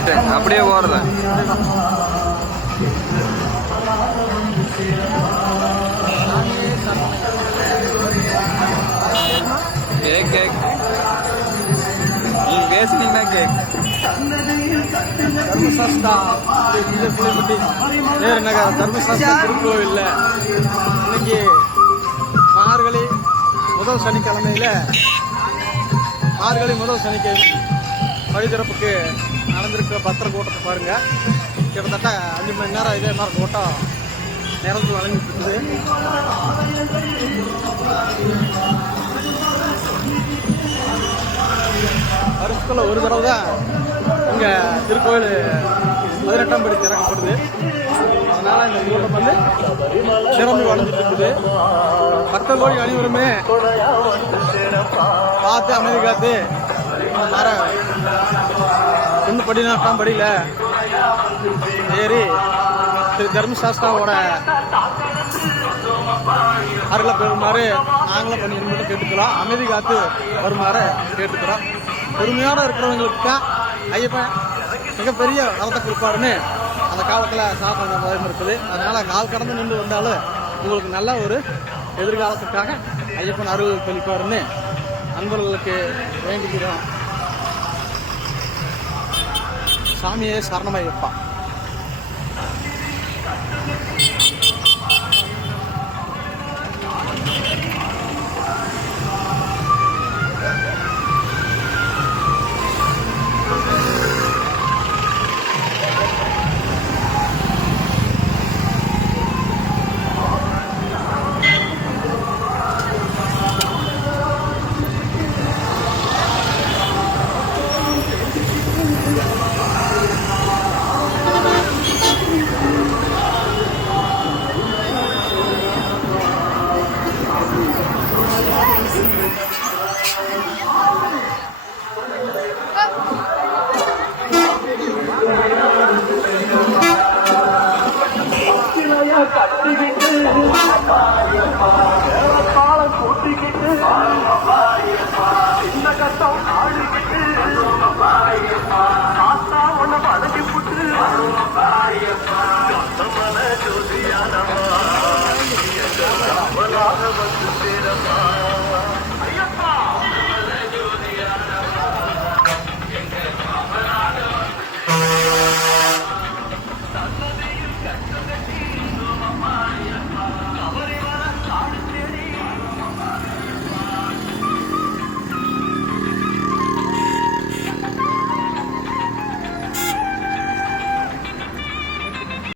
வந்துட்டேங்க அப்படியே ஓடுறேன். கேக் கேக் நீங்க பேசுனீங்கன்னா கேக் தர்மசாஸ்தா. புள்ளிப்பட்டி நேரு நகர் தர்மசாஸ்தா திருக்கோவிலில் இன்னைக்கு மார்கழி முதல் சனிக்கிழமையில மார்கழி முதல் சனிக்கிழமை. வழிதிறப்புக்கு நடந்திருக்க பத்திர கூட்டத்தை பாருங்க. கிட்டத்தட்ட அஞ்சு மணி நேரம் இதே மாதிரி கூட்டம் நிறந்து வழங்கிட்டு இருக்குது வருஷத்தில் ஒரு தடவை தான் இங்கே திருக்கோயில் பதினெட்டாம் படி திறக்கப்படுது. அதனால இந்த கூட்டம் வந்து சிறந்து வளர்ந்துட்டு இருக்குது. பக்தர் கோடி அனைவருமே பார்த்து அமைதி காத்து வர இன்னும் பதினெட்டாம் படியில ஏறி திரு தர்மசாஸ்தாவோட அருளை பெறுமாறு நாங்களும் பண்ணி என்பதை கேட்டுக்கிறோம் அமைதி காத்து வருமாறு கேட்டுக்கிறோம். பொறுமையோட இருக்கிறவங்களுக்கு தான் ஐயப்பன் மிகப்பெரிய வரத்தை கொடுப்பாருன்னு அந்த காலத்தில் சாப்பிட்ற பயம் இருக்குது. அதனால் கால் கடந்து நின்று வந்தாலும் உங்களுக்கு நல்ல ஒரு எதிர்காலத்துக்காக ஐயப்பன் அருள் தெளிப்பாருன்னு நண்பர்களுக்கு வேண்டிக்கிறோம். சாமியே சரணமையப்பா